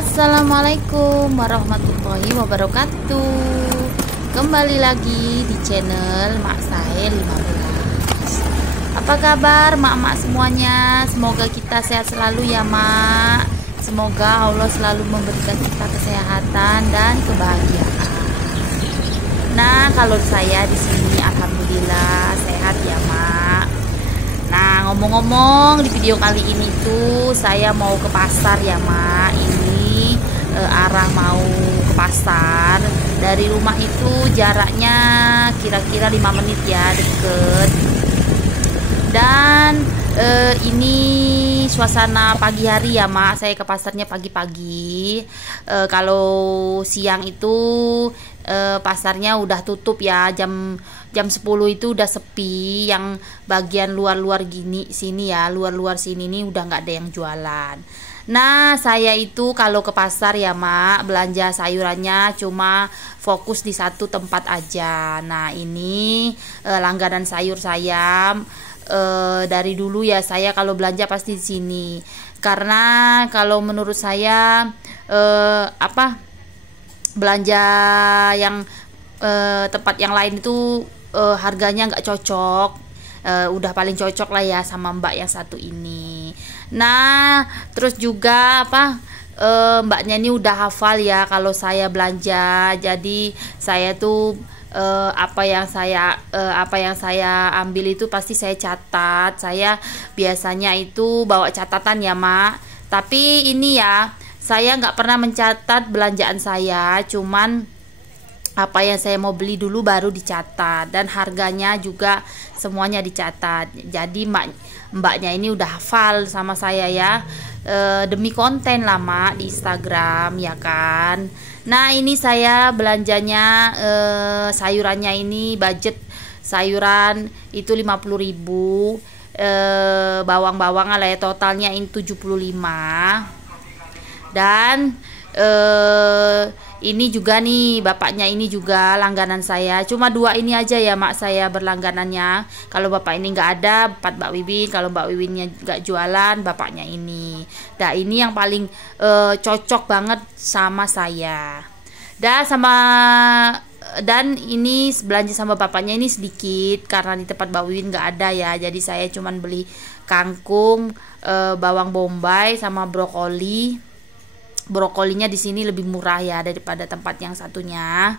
Assalamualaikum warahmatullahi wabarakatuh. Kembali lagi di channel Mak Sae 15. Apa kabar mak-mak semuanya? Semoga kita sehat selalu ya mak. Semoga Allah selalu memberikan kita kesehatan dan kebahagiaan. Nah, kalau saya di sini alhamdulillah sehat ya mak. Nah, ngomong-ngomong di video kali ini tuh saya mau ke pasar ya mak. Ini arah mau ke pasar. Dari rumah itu jaraknya kira-kira 5 menit ya, deket. Dan ini suasana pagi hari ya mak. Saya ke pasarnya pagi-pagi. Kalau siang itu pasarnya udah tutup ya, jam 10 itu udah sepi. Yang bagian luar-luar gini sini ya, luar-luar sini nih udah nggak ada yang jualan. Nah, saya itu kalau ke pasar ya mak, belanja sayurannya cuma fokus di satu tempat aja. Nah, ini langganan sayur saya. Dari dulu ya saya kalau belanja pasti di sini. Karena kalau menurut saya belanja yang tempat yang lain itu harganya nggak cocok. Udah paling cocok lah ya sama mbak yang satu ini. Nah, terus juga mbaknya ini udah hafal ya kalau saya belanja. Jadi saya tuh apa yang saya ambil itu pasti saya catat. Saya biasanya itu bawa catatan ya mak. Tapi ini ya, saya nggak pernah mencatat belanjaan saya. Cuman apa yang saya mau beli dulu baru dicatat, dan harganya juga semuanya dicatat. Jadi mbaknya ini udah hafal sama saya ya, demi konten lah mak di Instagram ya kan. Nah, ini saya belanjanya sayurannya ini budget sayuran itu 50.000, bawang-bawang lah ya, totalnya ini 75. Dan ini juga nih bapaknya ini juga langganan saya. Cuma 2 ini aja ya mak saya berlangganannya. Kalau bapak ini nggak ada, Mbak Wiwin. Kalau Mbak Wiwinnya nggak jualan, bapaknya ini. Nah, ini yang paling cocok banget sama saya. Dan ini belanja sama bapaknya ini sedikit karena di tempat Mbak Wiwin nggak ada ya. Jadi saya cuman beli kangkung, bawang bombay sama brokoli. Brokolinya di sini lebih murah ya daripada tempat yang satunya.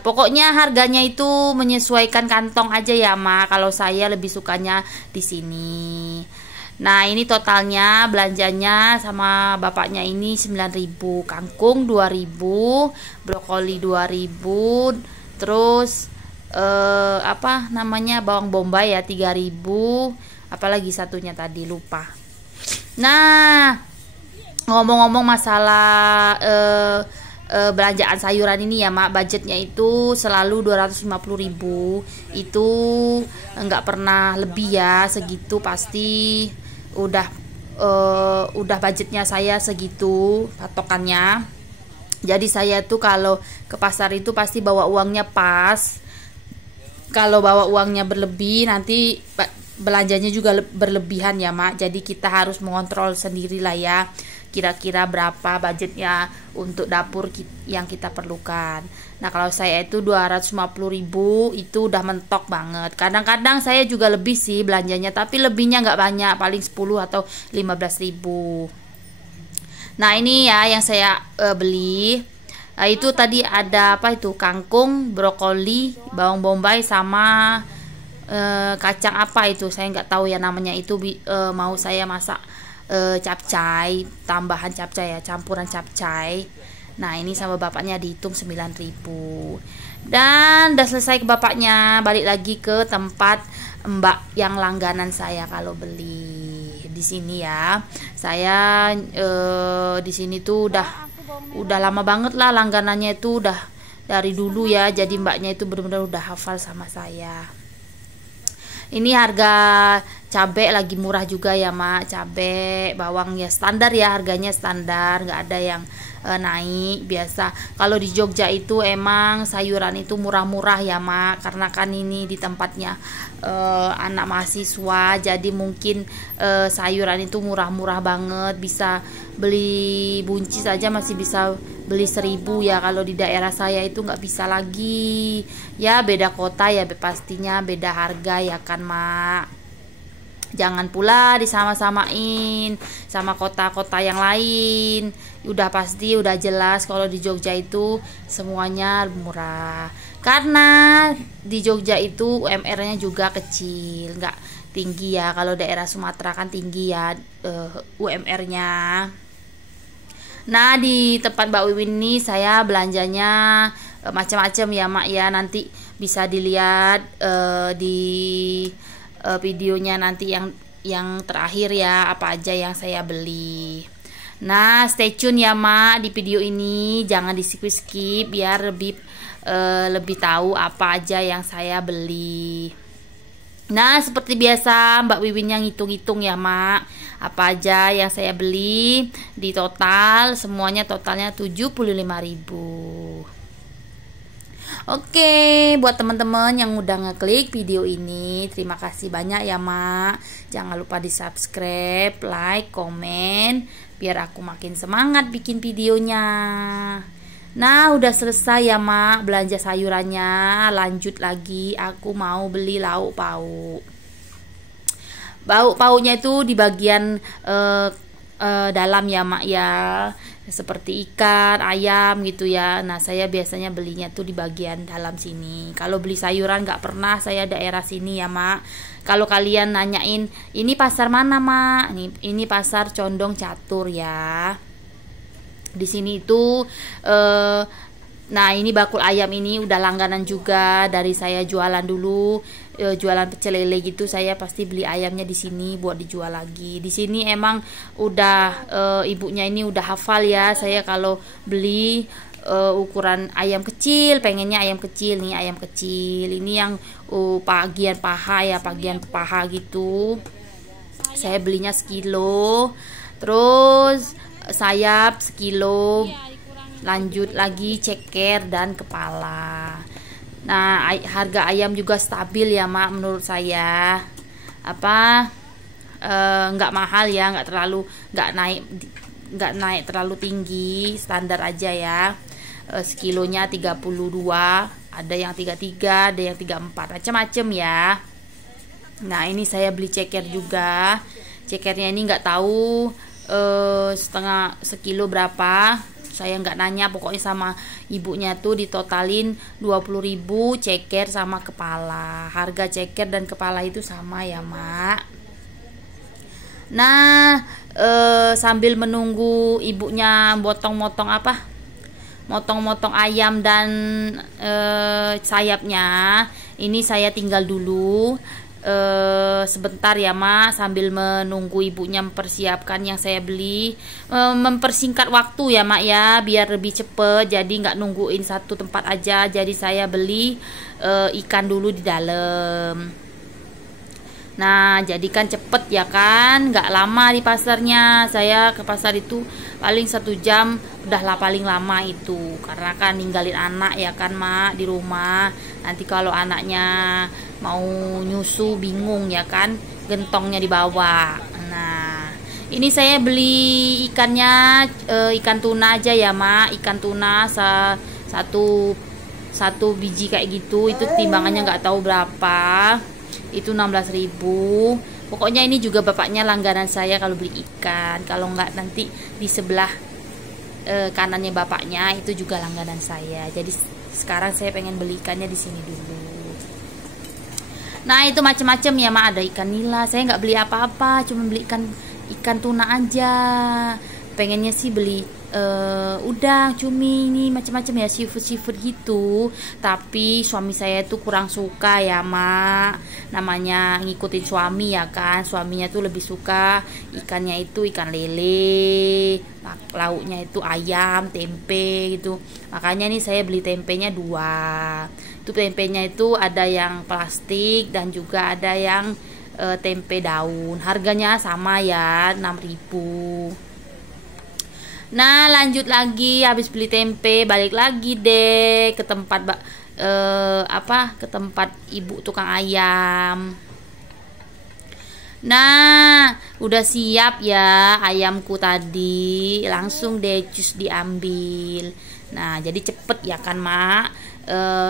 Pokoknya harganya itu menyesuaikan kantong aja ya mak. Kalau saya lebih sukanya di sini. Nah, ini totalnya belanjanya sama bapaknya ini 9.000, kangkung 2.000, brokoli 2.000, terus bawang bombay ya 3.000, apalagi satunya tadi lupa. Nah, ngomong-ngomong masalah belanjaan sayuran ini ya mak, budgetnya itu selalu 250.000. Itu nggak pernah lebih ya, segitu pasti udah budgetnya saya segitu patokannya. Jadi saya tuh kalau ke pasar itu pasti bawa uangnya pas. Kalau bawa uangnya berlebih nanti belanjanya juga berlebihan ya mak. Jadi kita harus mengontrol sendiri lah ya, kira-kira berapa budgetnya untuk dapur yang kita perlukan. Nah, kalau saya itu 250.000 itu udah mentok banget. Kadang-kadang saya juga lebih sih belanjanya, tapi lebihnya nggak banyak, paling 10 atau 15.000. Nah, ini ya yang saya beli. Nah, itu tadi ada kangkung, brokoli, bawang bombay sama kacang itu saya nggak tahu ya namanya. Itu mau saya masak capcay, tambahan capcay ya, campuran capcay. Nah, ini sama bapaknya dihitung 9.000. Dan udah selesai ke bapaknya, balik lagi ke tempat mbak yang langganan saya kalau beli di sini ya. Saya di sini tuh udah lama banget lah langganannya, itu udah dari dulu ya. Jadi mbaknya itu benar-benar udah hafal sama saya. Ini harga cabai lagi murah juga ya mak. Cabai, bawang ya standar ya, harganya standar, nggak ada yang naik. Biasa kalau di Jogja itu emang sayuran itu murah-murah ya Mak, karena kan ini di tempatnya anak mahasiswa, jadi mungkin sayuran itu murah-murah banget. Bisa beli buncis aja masih bisa beli 1.000 ya. Kalau di daerah saya itu nggak bisa lagi ya, beda kota ya, pastinya beda harga ya kan Mak. Jangan pula disama-samain sama kota-kota yang lain. Udah pasti udah jelas kalau di Jogja itu semuanya murah, karena di Jogja itu UMR-nya juga kecil, nggak tinggi ya. Kalau daerah Sumatera kan tinggi ya UMR-nya. Nah, di tempat Mbak Wiwin ini saya belanjanya macam-macam ya Mak ya. Nanti bisa dilihat di videonya nanti yang terakhir ya, apa aja yang saya beli. Nah, stay tune ya Mak di video ini, jangan di skip biar lebih tahu apa aja yang saya beli. Nah, seperti biasa Mbak Wiwin yang hitung-hitung ya Mak, apa aja yang saya beli di total, semuanya totalnya 75.000. Oke, buat teman-teman yang udah ngeklik video ini, terima kasih banyak ya Mak. Jangan lupa di subscribe, like, komen, biar aku makin semangat bikin videonya. Nah, udah selesai ya Mak belanja sayurannya. Lanjut lagi, aku mau beli lauk pauk. Lauk pauknya itu di bagian dalam ya Mak ya, seperti ikan, ayam gitu ya. Nah, saya biasanya belinya tuh di bagian dalam sini. Kalau beli sayuran nggak pernah saya daerah sini ya Mak. Kalau kalian nanyain ini pasar mana Mak, ini pasar Condong Catur ya. Di sini itu nah, ini bakul ayam ini udah langganan juga dari saya jualan dulu, jualan pecel lele gitu. Saya pasti beli ayamnya di sini buat dijual lagi. Di sini emang udah ibunya ini udah hafal ya. Saya kalau beli ukuran ayam kecil, pengennya ayam kecil nih, ayam kecil. Ini yang bagian paha ya, bagian paha gitu. Saya belinya 1 kilo. Terus sayap 1 kilo. Lanjut lagi ceker dan kepala. Nah, harga ayam juga stabil ya Mak menurut saya. Nggak mahal ya, nggak naik terlalu tinggi, standar aja ya. Sekilonya 32, ada yang 33, ada yang 34, macam-macam ya. Nah, ini saya beli ceker juga. Cekernya ini nggak tahu setengah sekilo berapa. Saya nggak nanya, pokoknya sama ibunya tuh ditotalin 20.000 ceker sama kepala. Harga ceker dan kepala itu sama ya Mak. Nah, sambil menunggu ibunya motong-motong motong-motong ayam dan sayapnya, ini saya tinggal dulu sebentar ya Mak, sambil menunggu ibunya mempersiapkan yang saya beli. Mempersingkat waktu ya Mak ya, biar lebih cepet, jadi nggak nungguin satu tempat aja. Jadi saya beli ikan dulu di dalam. Nah, jadi kan cepet ya kan, nggak lama di pasarnya. Saya ke pasar itu paling 1 jam udah lah paling lama itu, karena kan ninggalin anak ya kan Mak di rumah. Nanti kalau anaknya mau nyusu bingung ya kan, gentongnya dibawa. Nah, ini saya beli ikannya ikan tuna aja ya Mak. Ikan tuna satu biji kayak gitu, itu timbangannya nggak tahu berapa, itu 16.000. Pokoknya ini juga bapaknya langganan saya kalau beli ikan. Kalau nggak nanti di sebelah kanannya bapaknya itu juga langganan saya. Jadi sekarang saya pengen beli ikannya di sini dulu. Nah, itu macam-macam ya Mak, ada ikan nila. Saya nggak beli apa-apa, cuma beli ikan tuna aja. Pengennya sih beli udang, cumi, ini macam-macam ya, seafood gitu. Tapi suami saya tuh kurang suka ya Mak. Namanya ngikutin suami ya kan. Suaminya tuh lebih suka ikannya itu ikan lele, lauknya itu ayam, tempe gitu. Makanya nih saya beli tempenya 2. Itu tempenya itu ada yang plastik dan juga ada yang tempe daun. Harganya sama ya, 6.000. Nah, lanjut lagi, habis beli tempe balik lagi deh ke tempat ke tempat ibu tukang ayam. Nah, udah siap ya ayamku tadi, langsung deh jus diambil. Nah, jadi cepet ya kan Mak.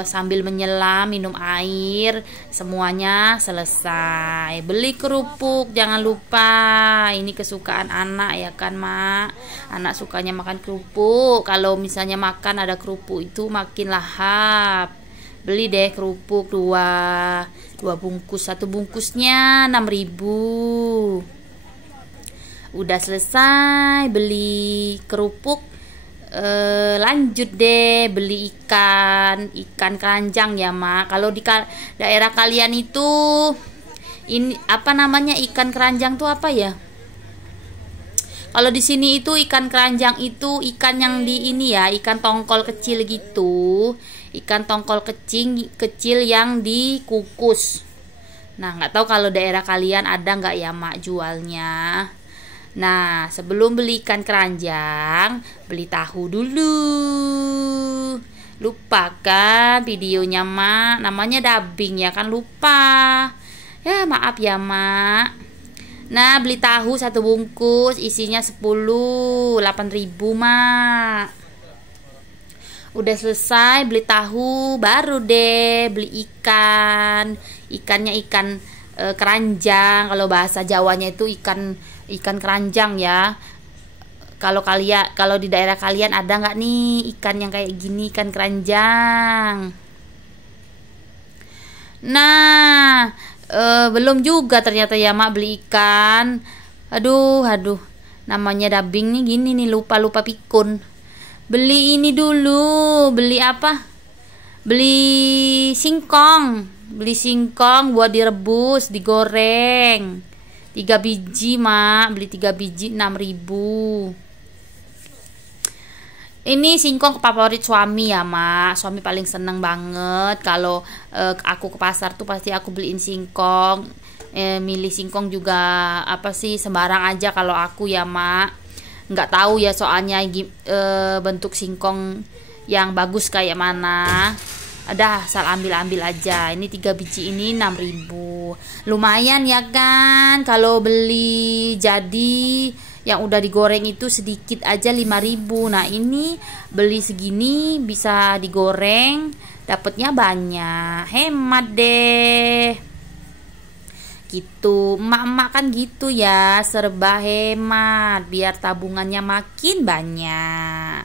Sambil menyelam minum air, semuanya selesai. Beli kerupuk, jangan lupa, ini kesukaan anak ya kan Mak. Anak sukanya makan kerupuk. Kalau misalnya makan ada kerupuk itu makin lahap. Beli deh kerupuk dua bungkus, satu bungkusnya 6.000. Udah selesai beli kerupuk, lanjut deh beli ikan keranjang ya Mak. Kalau di daerah kalian itu ini apa namanya, ikan keranjang tuh apa ya? Kalau di sini itu ikan keranjang itu ikan yang di ini ya, ikan tongkol kecil gitu. Ikan tongkol kecil yang dikukus. Nah, nggak tahu kalau daerah kalian ada nggak ya Mak jualnya. Nah, sebelum beli ikan keranjang, beli tahu dulu. Lupa kan videonya Mak, namanya dubbing ya kan, lupa. Ya maaf ya Mak. Nah, beli tahu satu bungkus, isinya 10, 8.000 Mak. Udah selesai beli tahu, baru deh beli ikannya ikan keranjang. Kalau bahasa Jawanya itu ikan keranjang ya. Kalau di daerah kalian ada nggak nih ikan yang kayak gini, ikan keranjang? Nah, belum juga ternyata ya Mak beli ikan. Aduh, namanya dubbing nih gini nih, lupa pikun. Beli ini dulu, beli apa? Beli singkong buat direbus, digoreng. 3 biji Mak, beli 3 biji 6.000. Ini singkong favorit suami ya Mak. Suami paling seneng banget kalau aku ke pasar tuh pasti aku beliin singkong. Milih singkong juga apa sih sembarang aja kalau aku ya Mak. Nggak tahu ya soalnya bentuk singkong yang bagus kayak mana. Ada asal ambil aja. Ini 3 biji ini 6.000. Lumayan ya kan kalau beli jadi yang udah digoreng itu sedikit aja 5.000. Nah, ini beli segini bisa digoreng, dapatnya banyak. Hemat deh. Gitu, emak-emak kan gitu ya, serba hemat biar tabungannya makin banyak.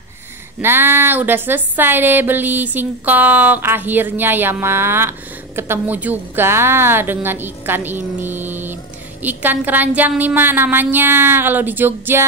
Nah, udah selesai deh beli singkong. Akhirnya ya Mak, ketemu juga dengan ikan ini. Ikan keranjang nih Mak namanya kalau di Jogja.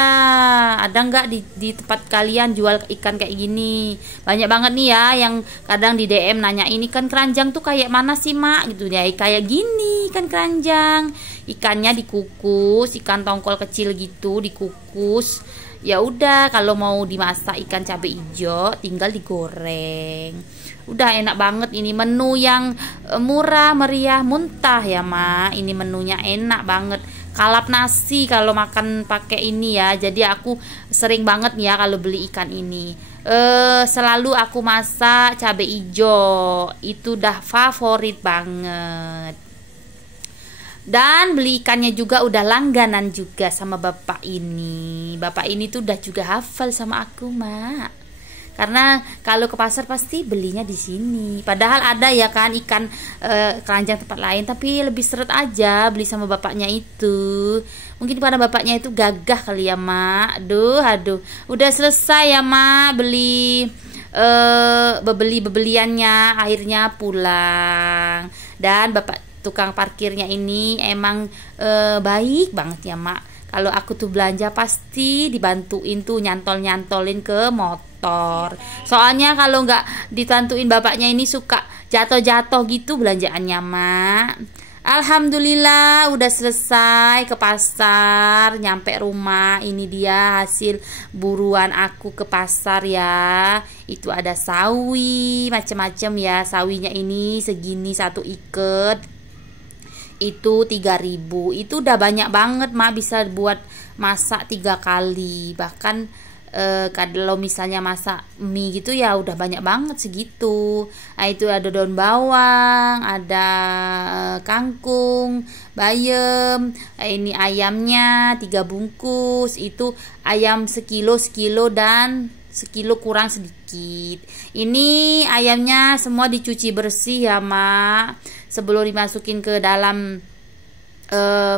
Ada nggak di tempat kalian jual ikan kayak gini? Banyak banget nih ya yang kadang di DM nanya, ini ikan keranjang tuh kayak mana sih Mak? Gitu ya, kayak gini ikan keranjang. Ikannya dikukus, ikan tongkol kecil gitu dikukus. Ya udah, kalau mau dimasak ikan cabai hijau tinggal digoreng. Udah enak banget, ini menu yang murah meriah muntah ya Mak. Ini menunya enak banget. Kalap nasi kalau makan pakai ini ya. Jadi aku sering banget ya kalau beli ikan ini. Selalu aku masak cabai hijau. Itu udah favorit banget. Dan beli ikannya juga udah langganan juga sama bapak ini. Bapak ini tuh udah juga hafal sama aku Mak. Karena kalau ke pasar pasti belinya di sini. Padahal ada ya kan ikan keranjang tempat lain, tapi lebih seret aja beli sama bapaknya itu. Mungkin pada bapaknya itu gagah kali ya Mak. Aduh. Udah selesai ya Mak beli bebeliannya, akhirnya pulang. Dan bapak tukang parkirnya ini emang baik banget ya Mak. Kalau aku tuh belanja pasti dibantuin tuh nyantolin ke motor. Soalnya kalau nggak dibantuin bapaknya ini suka jatuh gitu belanjaannya Mak. Alhamdulillah udah selesai ke pasar, nyampe rumah. Ini dia hasil buruan aku ke pasar ya. Itu ada sawi macem-macem ya. Sawinya ini segini satu iket. Itu 3.000. Itu udah banyak banget Mak, bisa buat masak 3 kali. Bahkan kalau misalnya masak mie gitu ya udah banyak banget segitu. Nah, itu ada daun bawang, ada kangkung, bayam. Ini ayamnya 3 bungkus, itu ayam sekilo dan sekilo kurang sedikit. Ini ayamnya semua dicuci bersih ya Mak, sebelum dimasukin ke dalam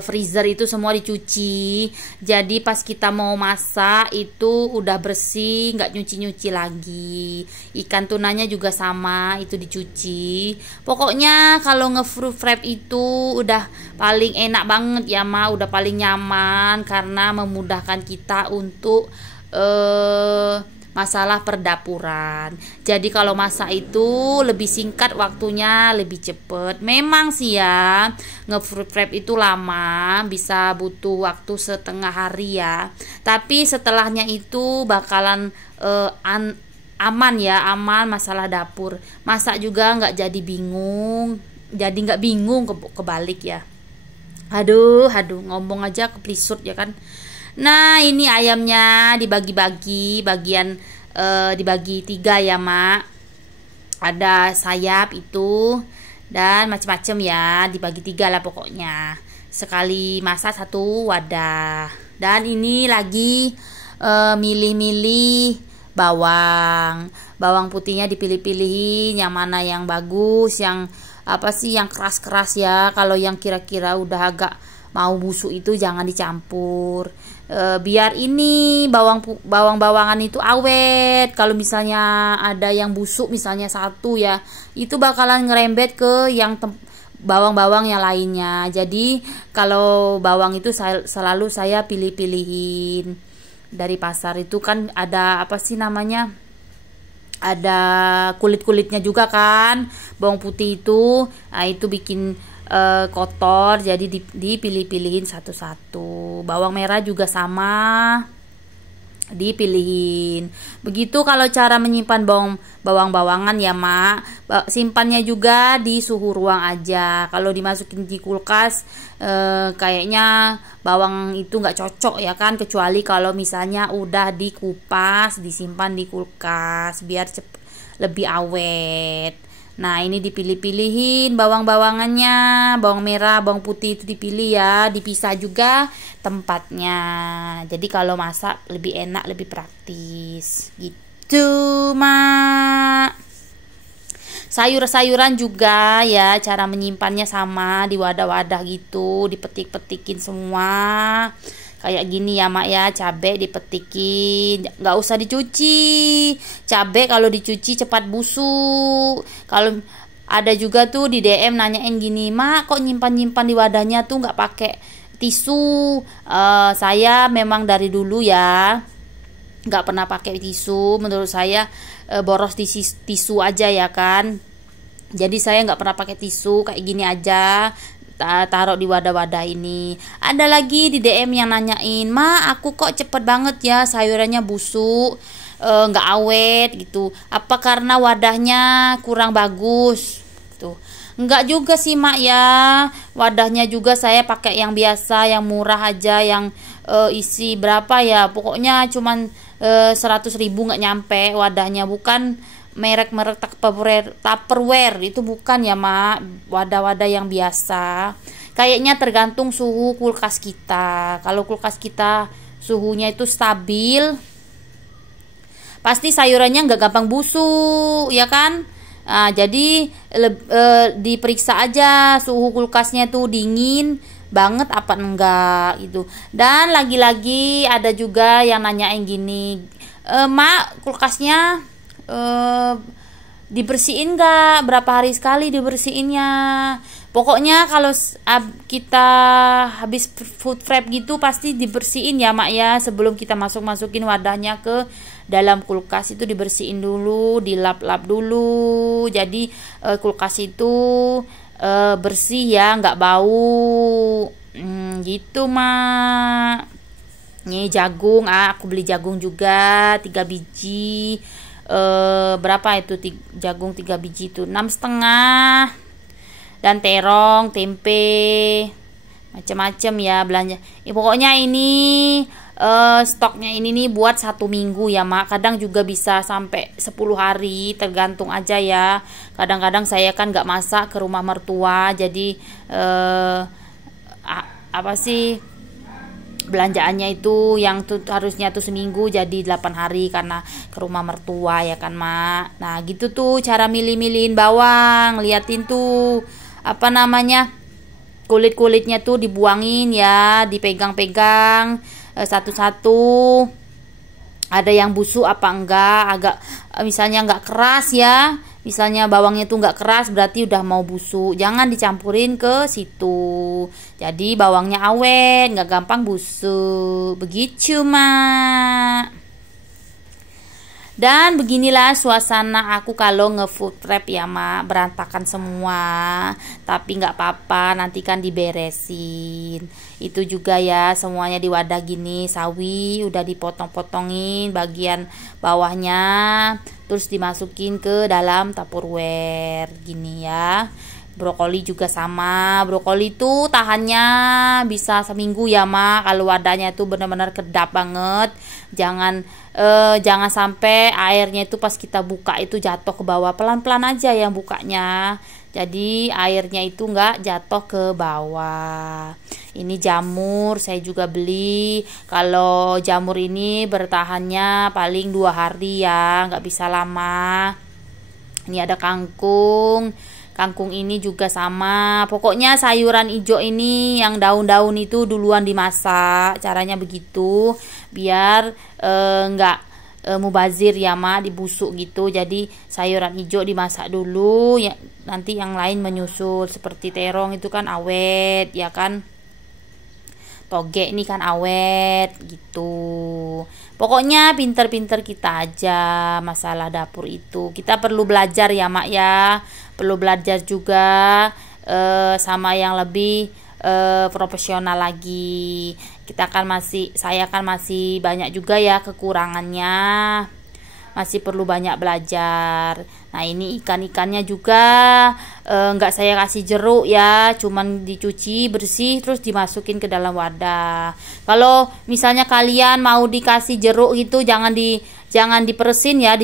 freezer itu semua dicuci. Jadi pas kita mau masak itu udah bersih, nggak nyuci-nyuci lagi. Ikan tunanya juga sama, itu dicuci. Pokoknya kalau nge-fruit wrap itu udah paling enak banget ya Ma, udah paling nyaman karena memudahkan kita untuk masalah perdapuran. Jadi kalau masak itu lebih singkat waktunya, lebih cepet. Memang sih ya, nge-fruit wrap itu lama, bisa butuh waktu setengah hari ya. Tapi setelahnya itu bakalan aman ya, aman masalah dapur. Masak juga nggak jadi bingung, jadi nggak bingung kebalik ya. Aduh, ngomong aja kepelisut ya kan. Nah, ini ayamnya dibagi-bagi, dibagi 3 ya Mak. Ada sayap itu dan macam-macam ya, dibagi 3 lah pokoknya. Sekali masak 1 wadah. Dan ini lagi milih-milih bawang putihnya dipilih-pilihin yang mana yang bagus, yang apa sih yang keras-keras ya. Kalau yang kira-kira udah agak mau busuk itu jangan dicampur. Biar ini bawang-bawangan itu awet. Kalau misalnya ada yang busuk misalnya 1 ya, itu bakalan ngerembet ke yang bawang-bawang yang lainnya. Jadi kalau bawang itu selalu saya pilih-pilihin. Dari pasar itu kan ada apa sih namanya, ada kulit-kulitnya juga kan, bawang putih itu. Nah, itu bikin kotor, jadi dipilih-pilihin satu-satu. Bawang merah juga sama, dipilihin. Begitu kalau cara menyimpan bawang-bawangan ya Mak. Simpannya juga di suhu ruang aja. Kalau dimasukin di kulkas kayaknya bawang itu nggak cocok ya kan, kecuali kalau misalnya udah dikupas, disimpan di kulkas biar lebih awet. Nah, ini dipilih-pilihin bawang-bawangannya, bawang merah, bawang putih itu dipilih ya, dipisah juga tempatnya. Jadi kalau masak lebih enak, lebih praktis. Gitu, Mak. Sayur-sayuran juga ya, cara menyimpannya sama, di wadah-wadah gitu, dipetik-petikin semua. Kayak gini ya Mak ya, cabai dipetikin, nggak usah dicuci. Cabai kalau dicuci cepat busuk. Kalau ada juga tuh di DM nanyain gini, Mak kok nyimpan-nyimpan di wadahnya tuh nggak pakai tisu. Saya memang dari dulu ya nggak pernah pakai tisu. Menurut saya boros tisu aja ya kan. Jadi saya nggak pernah pakai tisu, kayak gini aja taruh di wadah-wadah ini. Ada lagi di DM yang nanyain, Ma aku kok cepet banget ya sayurannya busuk, nggak awet gitu, apa karena wadahnya kurang bagus tuh? Enggak juga sih Mak ya, wadahnya juga saya pakai yang biasa, yang murah aja, yang isi berapa ya, pokoknya cuman 100.000 nggak nyampe wadahnya, bukan merek-merek Tupperware itu bukan ya Mak, wadah-wadah yang biasa. Kayaknya tergantung suhu kulkas kita. Kalau kulkas kita suhunya itu stabil, pasti sayurannya nggak gampang busuk ya kan. Nah, jadi diperiksa aja suhu kulkasnya tuh dingin banget apa enggak gitu. Dan lagi-lagi ada juga yang nanyain gini, Mak kulkasnya dibersihin nggak, berapa hari sekali dibersihinnya? Pokoknya kalau kita habis food wrap gitu pasti dibersihin ya Mak ya, sebelum kita masukin wadahnya ke dalam kulkas itu dibersihin dulu, dilap-lap dulu, jadi kulkas itu bersih ya, nggak bau. Gitu Mak. Nih jagung, aku beli jagung juga 3 biji. Berapa itu jagung 3 biji itu 6,5. Dan terong, tempe, macam-macam ya belanja. Pokoknya ini stoknya ini nih buat 1 minggu ya mak, kadang juga bisa sampai 10 hari tergantung aja ya. Kadang-kadang saya kan nggak masak ke rumah mertua, jadi apa sih, belanjaannya itu yang harusnya tuh seminggu jadi 8 hari karena ke rumah mertua ya kan mak. Nah gitu tuh cara milih-milihin bawang, liatin tuh apa namanya, kulit-kulitnya tuh dibuangin ya, dipegang-pegang satu-satu, ada yang busuk apa enggak, agak misalnya enggak keras ya, misalnya bawangnya tuh enggak keras berarti udah mau busuk, jangan dicampurin ke situ, jadi bawangnya awet, enggak gampang busuk, begitu mak. Dan beginilah suasana aku kalau nge-food prep ya mak, berantakan semua, tapi nggak apa-apa, nanti kan diberesin. Itu juga ya, semuanya di wadah gini, sawi udah dipotong-potongin bagian bawahnya, terus dimasukin ke dalam tupperware gini ya. Brokoli juga sama, brokoli itu tahannya bisa seminggu ya mak, kalau wadahnya itu benar-benar kedap banget. Jangan sampai airnya itu pas kita buka itu jatuh ke bawah, pelan-pelan aja yang bukanya, jadi airnya itu nggak jatuh ke bawah. Ini jamur saya juga beli, kalau jamur ini bertahannya paling 2 hari ya, nggak bisa lama. Ini ada kangkung ini juga sama, pokoknya sayuran hijau ini yang daun-daun itu duluan dimasak, caranya begitu biar nggak mubazir ya mak, dibusuk gitu. Jadi sayuran hijau dimasak dulu ya, nanti yang lain menyusul, seperti terong itu kan awet ya kan, toge ini kan awet gitu. Pokoknya pinter-pinter kita aja masalah dapur itu, kita perlu belajar ya mak ya, perlu belajar juga sama yang lebih profesional lagi. Saya kan masih banyak juga ya kekurangannya, masih perlu banyak belajar. Nah ini ikan-ikannya juga nggak saya kasih jeruk ya, cuman dicuci bersih terus dimasukin ke dalam wadah. Kalau misalnya kalian mau dikasih jeruk gitu, jangan diperesin ya,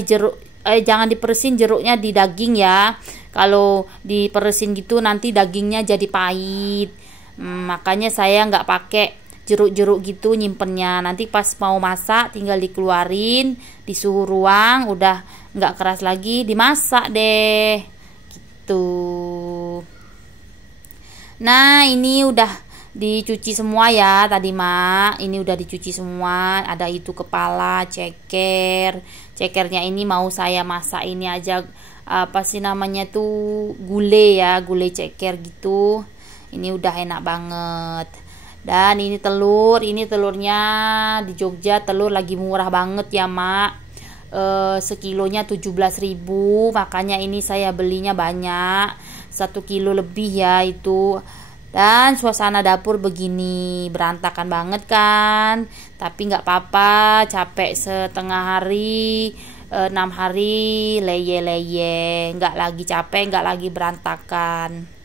jangan diperesin jeruknya di daging ya. Kalau diperesin gitu nanti dagingnya jadi pahit. Makanya saya nggak pakai jeruk-jeruk gitu nyimpennya, nanti pas mau masak tinggal dikeluarin di suhu ruang, udah nggak keras lagi, dimasak deh gitu. Nah ini udah dicuci semua ya tadi mak, ini udah dicuci semua, ada itu kepala, cekernya ini mau saya masak ini aja, apa sih namanya tuh, gulai ya, gulai ceker gitu. Ini udah enak banget. Dan ini telurnya di Jogja telur lagi murah banget ya mak, sekilonya 17.000, makanya ini saya belinya banyak, 1 kilo lebih ya itu. Dan suasana dapur begini, berantakan banget kan, tapi nggak apa-apa, capek setengah hari 6 hari leye-leye, nggak lagi capek, nggak lagi berantakan.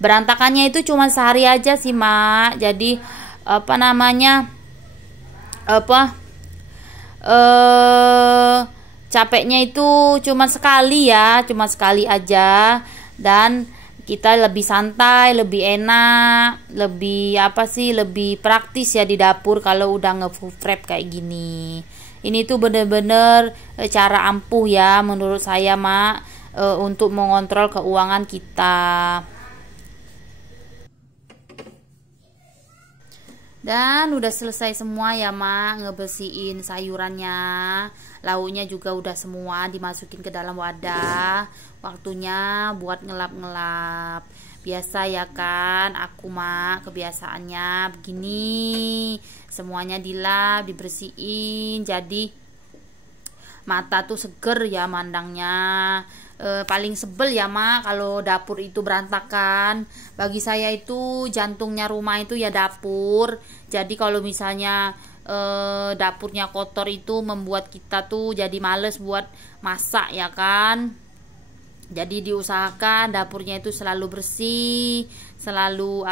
Berantakannya itu cuma sehari aja sih mak, jadi apa namanya, capeknya itu cuma sekali ya, cuma sekali aja. Dan kita lebih santai, lebih enak, lebih apa sih, lebih praktis ya di dapur kalau udah nge-food prep kayak gini. Ini tuh bener-bener cara ampuh ya menurut saya mak, untuk mengontrol keuangan kita. Dan udah selesai semua ya mak, ngebersihin sayurannya, lauknya juga udah semua dimasukin ke dalam wadah. Waktunya buat ngelap-ngelap. Biasa ya kan, aku mak kebiasaannya begini, semuanya dilap, dibersihin, jadi mata tuh seger ya mandangnya. Paling sebel ya mak kalau dapur itu berantakan. Bagi saya itu jantungnya rumah itu ya dapur. Jadi kalau misalnya dapurnya kotor itu membuat kita tuh jadi males buat masak ya kan. Jadi diusahakan dapurnya itu selalu bersih, selalu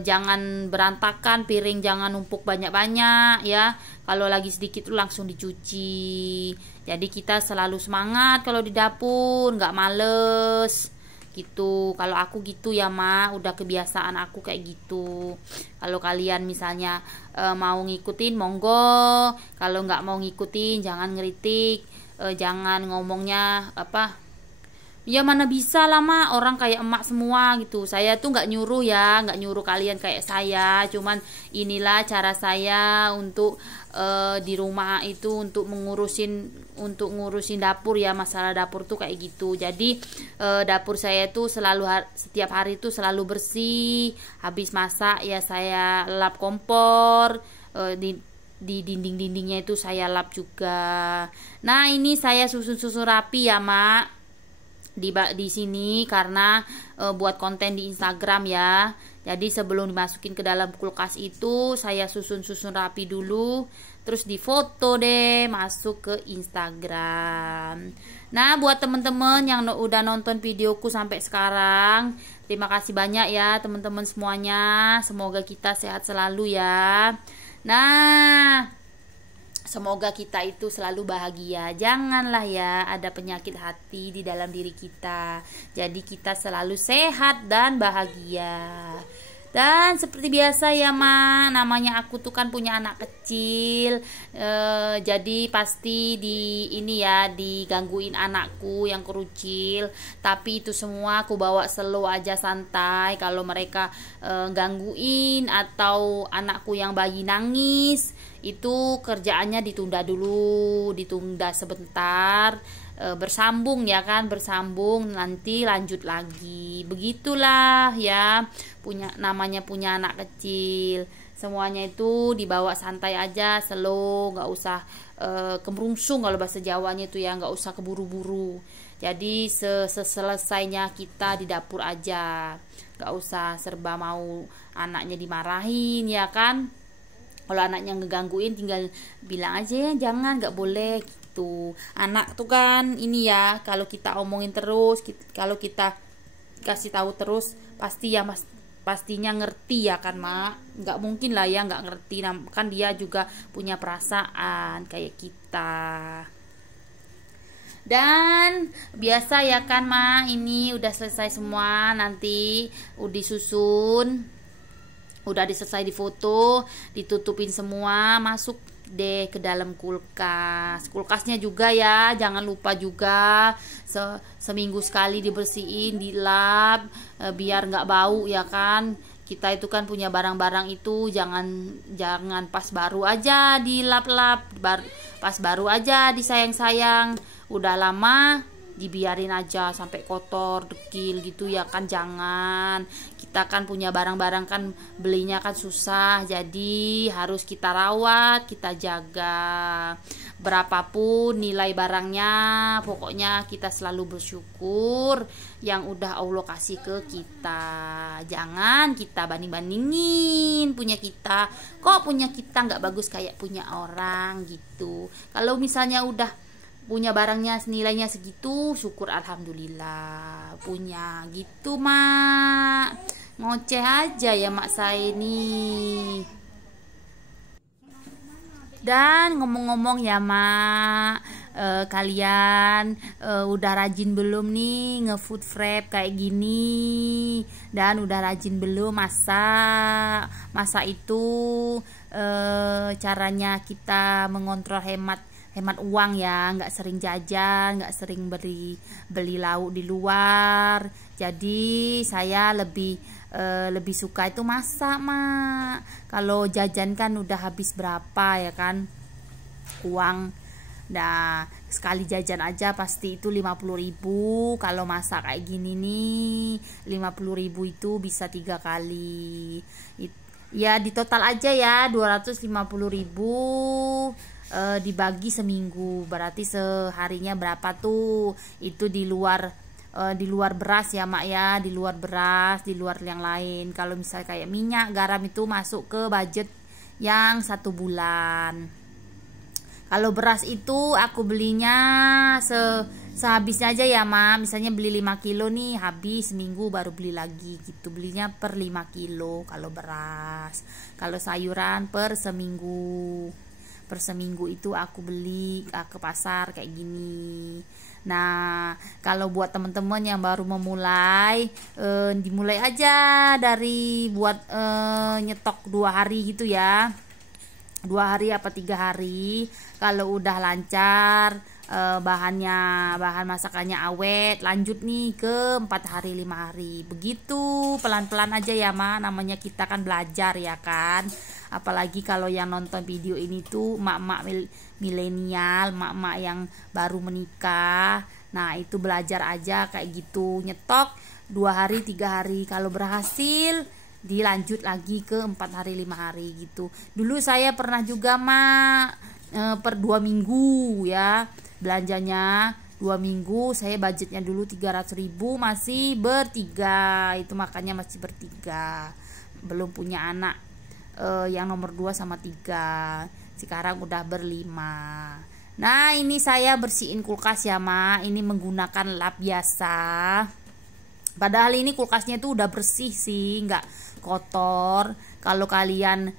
jangan berantakan, piring jangan numpuk banyak-banyak ya. Kalau lagi sedikit tuh langsung dicuci. Jadi kita selalu semangat kalau di dapur, nggak males gitu. Kalau aku gitu ya Mak, udah kebiasaan aku kayak gitu. Kalau kalian misalnya mau ngikutin monggo, kalau nggak mau ngikutin jangan ngeritik, jangan ngomongnya apa, ya mana bisa lah Mak, orang kayak emak semua gitu. Saya tuh nggak nyuruh ya, nggak nyuruh kalian kayak saya. Cuman inilah cara saya untuk di rumah itu untuk ngurusin dapur ya. Masalah dapur tuh kayak gitu. Jadi dapur saya tuh selalu setiap hari tuh selalu bersih. Habis masak ya saya lap kompor, di dinding-dindingnya itu saya lap juga. Nah ini saya susun rapi ya Mak di sini karena buat konten di Instagram ya. Jadi sebelum dimasukin ke dalam kulkas itu saya susun rapi dulu, terus difoto deh masuk ke Instagram. Nah buat temen-temen yang udah nonton videoku sampai sekarang, terima kasih banyak ya teman-teman semuanya. Semoga kita sehat selalu ya. Nah semoga kita itu selalu bahagia. Janganlah ya ada penyakit hati di dalam diri kita. Jadi kita selalu sehat dan bahagia. Dan seperti biasa ya Mak, namanya aku tuh kan punya anak kecil, jadi pasti ini ya digangguin anakku yang kerucil. Tapi itu semua aku bawa slow aja, santai. Kalau mereka gangguin atau anakku yang bayi nangis, itu kerjaannya ditunda dulu, ditunda sebentar, bersambung ya kan, bersambung nanti lanjut lagi. Begitulah ya, namanya punya anak kecil. Semuanya itu dibawa santai aja, slow, nggak usah kemerungsung kalau bahasa Jawanya itu ya, nggak usah keburu-buru. Jadi selesainya kita di dapur aja, nggak usah serba mau anaknya dimarahin ya kan. Kalau anaknya ngegangguin tinggal bilang aja ya, jangan, nggak boleh gitu. Anak tuh kan ini ya, kalau kita omongin terus, kalau kita kasih tahu terus, pastinya ngerti ya kan Mak. Nggak mungkin lah ya nggak ngerti, kan dia juga punya perasaan kayak kita. Dan biasa ya kan Mak, ini udah selesai semua, nanti udah disusun, udah selesai difoto, ditutupin semua, masuk deh ke dalam kulkas. Kulkasnya juga ya, jangan lupa juga seminggu sekali dibersihin, dilap, biar nggak bau ya kan. Kita itu kan punya barang-barang itu jangan pas baru aja dilap-lap, pas baru aja disayang-sayang. Udah lama dibiarin aja sampai kotor, dekil gitu ya kan, jangan. Kita kan punya barang-barang kan belinya kan susah, jadi harus kita rawat, kita jaga. Berapapun nilai barangnya, pokoknya kita selalu bersyukur yang udah Allah kasih ke kita. Jangan kita banding-bandingin punya kita, kok punya kita nggak bagus kayak punya orang gitu. Kalau misalnya udah punya barangnya nilainya segitu, syukur alhamdulillah punya gitu Mak. Ngoceh aja ya Mak saya ini. Dan ngomong-ngomong ya Mak, kalian udah rajin belum nih nge-food prep kayak gini? Dan udah rajin belum masak itu caranya kita mengontrol hemat uang ya, nggak sering jajan, nggak sering beli lauk di luar. Jadi saya lebih suka itu masak Mak. Kalau jajan kan udah habis berapa ya kan uang. Nah sekali jajan aja pasti itu 50.000. Kalau masak kayak gini nih 50.000 itu bisa 3 kali. Ya di total aja ya 250.000, dibagi seminggu, berarti seharinya berapa tuh? Itu di luar beras ya Mak ya, di luar beras, di luar yang lain. Kalau misalnya kayak minyak, garam itu masuk ke budget yang 1 bulan. Kalau beras itu aku belinya sehabisnya aja ya Ma. Misalnya beli 5 kilo nih, habis seminggu baru beli lagi gitu. Belinya per 5 kilo kalau beras. Kalau sayuran per seminggu. Per seminggu itu aku beli ke pasar kayak gini. Nah, kalau buat teman-teman yang baru memulai, dimulai aja dari buat nyetok 2 hari gitu ya. 2 hari apa 3 hari. Kalau udah lancar, bahan masakannya awet, lanjut nih ke 4 hari 5 hari. Begitu pelan-pelan aja ya Ma, namanya kita kan belajar ya kan. Apalagi kalau yang nonton video ini tuh mak-mak milenial, mak-mak yang baru menikah. Nah, itu belajar aja kayak gitu, nyetok 2 hari 3 hari. Kalau berhasil dilanjut lagi ke 4 hari 5 hari gitu. Dulu saya pernah juga per 2 minggu ya belanjanya. 2 minggu saya budgetnya dulu 300.000, masih bertiga, itu makanya masih bertiga, belum punya anak yang nomor 2 sama 3. Sekarang udah berlima. Nah, ini saya bersihin kulkas ya Ma, ini menggunakan lap biasa. Padahal ini kulkasnya itu udah bersih sih, nggak kotor. Kalau kalian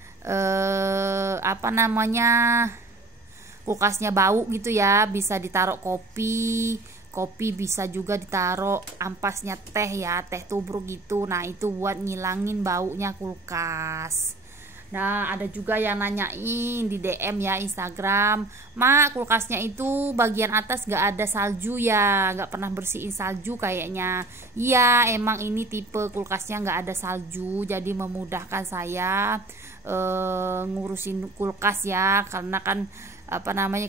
kulkasnya bau gitu ya, bisa ditaruh kopi, bisa juga ditaruh ampasnya teh ya, teh tubruk gitu. Nah, itu buat ngilangin baunya kulkas. Nah, ada juga yang nanyain di DM ya Instagram, Mak, kulkasnya itu bagian atas gak ada salju ya, gak pernah bersihin salju kayaknya. Iya, emang ini tipe kulkasnya gak ada salju, jadi memudahkan saya ngurusin kulkas ya, karena kan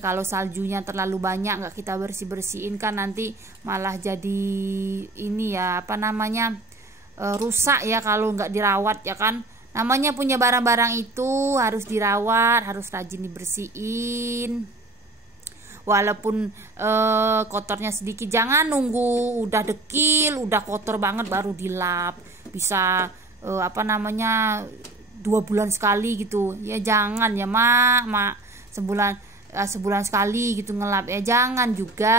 kalau saljunya terlalu banyak nggak kita bersihin kan nanti malah jadi ini ya rusak ya kalau nggak dirawat ya kan. Namanya punya barang-barang itu harus dirawat, harus rajin dibersihin. Walaupun kotornya sedikit, jangan nunggu udah dekil, udah kotor banget baru dilap. Bisa 2 bulan sekali gitu. Ya jangan ya mak sebulan sekali gitu ngelap ya, jangan juga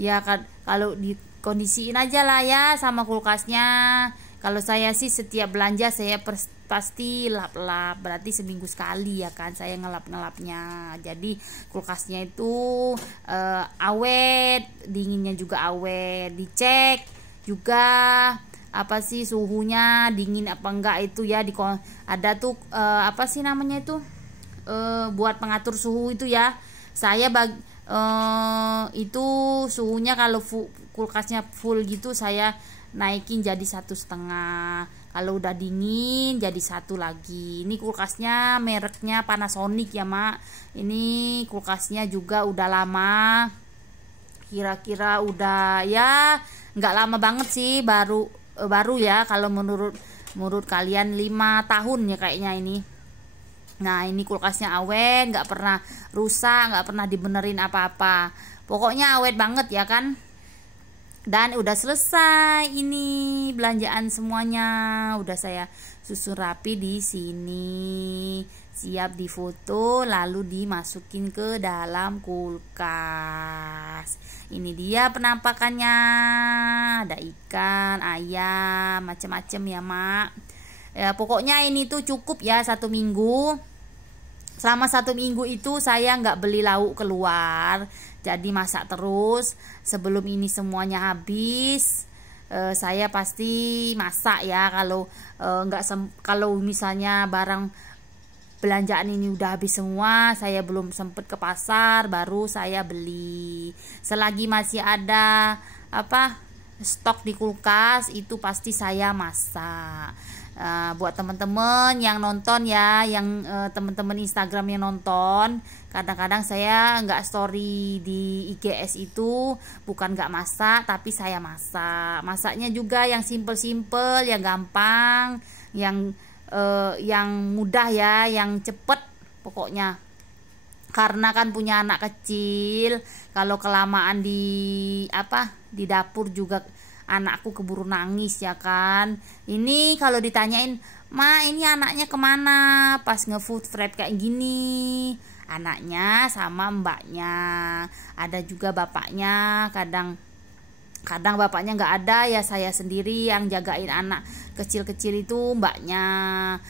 ya kan. Kalau dikondisiin aja lah ya sama kulkasnya. Kalau saya sih setiap belanja saya pasti lap-lap, berarti seminggu sekali ya kan saya ngelap-ngelapnya. Jadi kulkasnya itu awet, dinginnya juga awet, dicek juga suhunya dingin apa enggak itu ya. Ada tuh buat pengatur suhu itu ya. Saya itu suhunya kalau kulkasnya full gitu saya naikin jadi 1,5. Kalau udah dingin jadi 1 lagi. Ini kulkasnya mereknya Panasonic ya Mak. Ini kulkasnya juga udah lama, kira-kira udah ya nggak lama banget sih, baru ya kalau menurut kalian 5 tahun ya kayaknya ini. Nah, ini kulkasnya awet, nggak pernah rusak, nggak pernah dibenerin apa-apa. Pokoknya awet banget ya kan. Dan udah selesai ini belanjaan semuanya. Udah saya susun rapi di sini. Siap difoto lalu dimasukin ke dalam kulkas. Ini dia penampakannya. Ada ikan, ayam, macam-macam ya Mak. Ya, pokoknya ini tuh cukup ya 1 minggu. Selama 1 minggu itu saya nggak beli lauk keluar, jadi masak terus. Sebelum ini semuanya habis, saya pasti masak ya. Kalau misalnya barang belanjaan ini udah habis semua, saya belum sempet ke pasar, baru saya beli. Selagi masih ada stok di kulkas, itu pasti saya masak. Buat teman-teman yang nonton ya, yang teman-teman Instagram yang nonton, kadang-kadang saya nggak story di IGS itu bukan nggak masak, tapi saya masaknya juga yang simple-simple, yang gampang, yang mudah ya, yang cepet pokoknya. Karena kan punya anak kecil, kalau kelamaan di dapur juga anakku keburu nangis ya kan. Ini kalau ditanyain, Ma ini anaknya kemana pas nge-food prep kayak gini, anaknya sama mbaknya. Ada juga bapaknya, kadang bapaknya nggak ada, ya saya sendiri yang jagain anak kecil-kecil itu mbaknya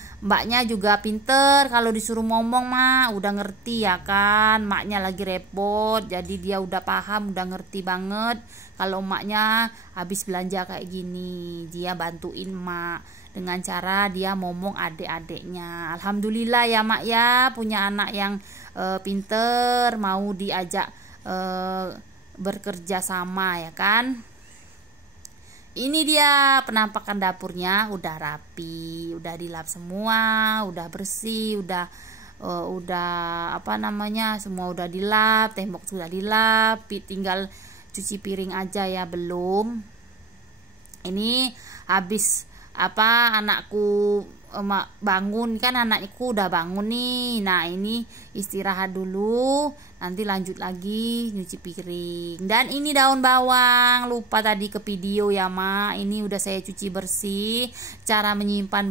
juga pinter, kalau disuruh ngomong mah udah ngerti ya kan. Maknya lagi repot, jadi dia udah paham, udah ngerti banget. Kalau emaknya habis belanja kayak gini, dia bantuin emak dengan cara dia ngomong adik-adiknya. Alhamdulillah ya mak ya, punya anak yang pinter, mau diajak bekerja sama ya kan. Ini dia penampakan dapurnya, udah rapi, udah dilap semua, udah bersih, udah apa namanya, semua udah dilap, tembok sudah dilap, tinggal cuci piring aja ya belum. Ini habis apa anakku bangun kan, anakku udah bangun nih. Nah ini istirahat dulu, nanti lanjut lagi nyuci piring. Dan ini daun bawang, lupa tadi ke video ya mak, ini udah saya cuci bersih. Cara menyimpan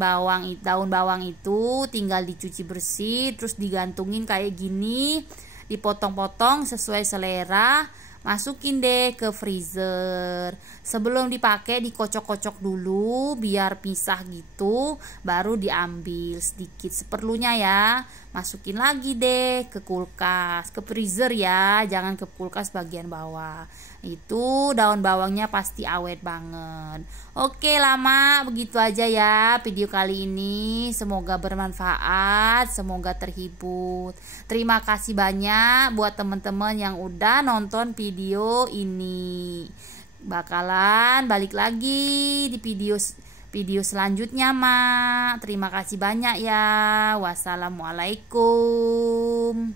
daun bawang itu tinggal dicuci bersih, terus digantungin kayak gini, dipotong-potong sesuai selera. Masukin deh ke freezer. Sebelum dipakai dikocok-kocok dulu biar pisah gitu, baru diambil sedikit seperlunya ya. Masukin lagi deh ke kulkas, ke freezer ya, jangan ke kulkas bagian bawah. Itu daun bawangnya pasti awet banget. Oke lama begitu aja ya video kali ini. Semoga bermanfaat, semoga terhibur. Terima kasih banyak buat teman-teman yang udah nonton video ini. Bakalan balik lagi di video selanjutnya mak. Terima kasih banyak ya. Wassalamualaikum.